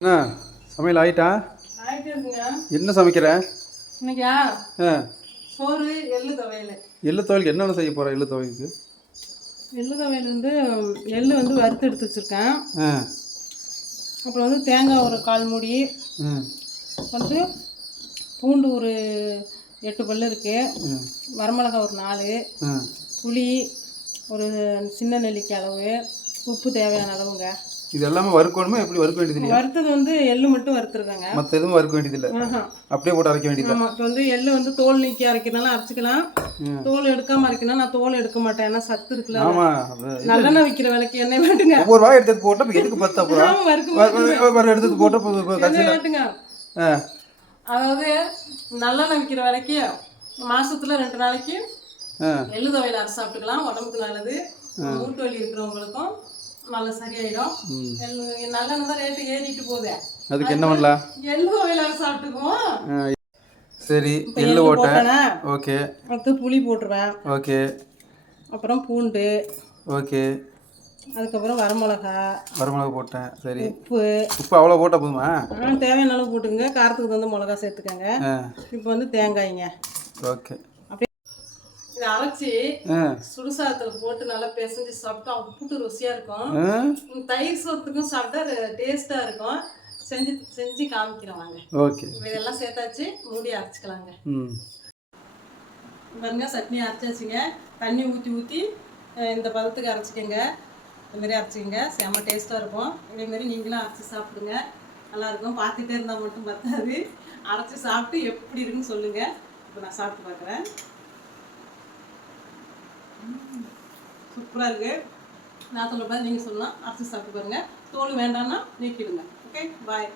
என்ன சமையல் ஆயிட்டா? ஆயிட்டுங்க. என்ன சமைக்கிற இன்னைக்கா? ஆ, சோறு, எள்ளு துவையல். எள்ளு துவையலுக்கு என்னென்ன செய்ய போகிற? எள்ளு துவையலுக்கு எள்ளு துவையல் எள்ளு வறுத்து எடுத்து வச்சுருக்கேன். ஆ அப்புறம் தேங்காய் ஒரு 1/4 மூடி, ம் வந்து பூண்டு ஒரு 8 பல்லு இருக்குது, வரமிளகாய் ஒரு 4, புளி ஒரு சின்ன நெல்லிக்காய் அளவு, உப்பு தேவையான அளவுங்க. இது எல்லாமே வறுக்கணுமா? எப்படி வறுக்க வேண்டியது இல்லையா? வறுத்தது எள்ளு மட்டும் வறுத்துருக்காங்க, மற்ற எதுவும் வறுக்க வேண்டியதில்லை, அப்படியே போட்டு அரைக்க வேண்டியது. ஆமாம். இப்போ எள்ளு தோல் நீக்கி அரைக்கிறனால அரைச்சிக்கலாம், தோல் எடுக்காமல் அரைக்கணும். நான் தோல் எடுக்க மாட்டேன், ஏன்னா சத்து இருக்குல்ல. ஆமாம், நல்லெண்ணெய் விற்கிற விலைக்கு எண்ணெய் வேட்டுங்க. ஒவ்வொரு வாய் எடுத்து போட்டால் எதுக்கு பத்து அப்புறம் எடுத்து போட்டால் வேட்டுங்க. அதாவது நல்லெண்ணெய் விற்கிற விலைக்கு மாசத்துல 2 நாளைக்கு எள்ளு துவையல் அரைச்சு சாப்பிட்டுக்கலாம். உடம்புக்கு நல்லது, மூட்டு வலி இருக்கிறவங்களுக்கும் நல்லா சரியாயிடும். நல்லெண்ணெய் தான் ரேட்டு ஏறிட்டு போகுது, அதுக்கு என்ன பண்ணலாம்? எள்ளு துவையல் அரைச்சு சாப்பிட்டுக்குவோம். சரி, எள்ளு போட்டேன். ஓகே. அடுத்து புளி போட்டுருவேன். ஓகே. அப்புறம் பூண்டு. ஓகே. அதுக்கப்புறம் வரமிளகா போட்டேன். சரி. உப்பு அவ்வளோ போட்டால் போதுமா? தேவையான அளவு போட்டுக்கோங்க. காரத்துக்கு மிளகா சேர்த்துக்கோங்க. இப்போ தேங்காய்ங்க. ஓகே. அப்படியே இதை அரைச்சி சுடுசாதத்தில் போட்டு நல்லா பிசைஞ்சு சாப்பிட்டா அப்புட்டு ருசியாக இருக்கும். தயிர் சோத்துக்கும் சாப்பிட்டா அது டேஸ்ட்டாக இருக்கும். செஞ்சு காமிக்கிறோம் வாங்க. ஓகே. இதெல்லாம் சேர்த்தாச்சு, மூடி அரைச்சிக்கலாங்க. பாருங்க, சட்னி அரைச்சாச்சுங்க. தண்ணி ஊற்றி இந்த பதத்துக்கு அரைச்சிக்கோங்க. இதுமாரி அரைச்சிக்கோங்க, செம்ம டேஸ்ட்டாக இருக்கும். இதேமாரி நீங்களும் அரைச்சி சாப்பிடுங்க, நல்லாயிருக்கும். பார்த்துட்டே இருந்தால் மட்டும் பத்தாது, அரைச்சி சாப்பிட்டு எப்படி இருக்குன்னு சொல்லுங்கள். இப்போ நான் சாப்பிட்டு பார்க்குறேன். சூப்பராக இருக்குது. நான் சொல்ல நீங்கள் சொல்லலாம், அரைச்சி சாப்பிட்டு பாருங்கள். தோல் வேண்டாம்னா நீக்கிடுங்க. ஓகே, பாய்.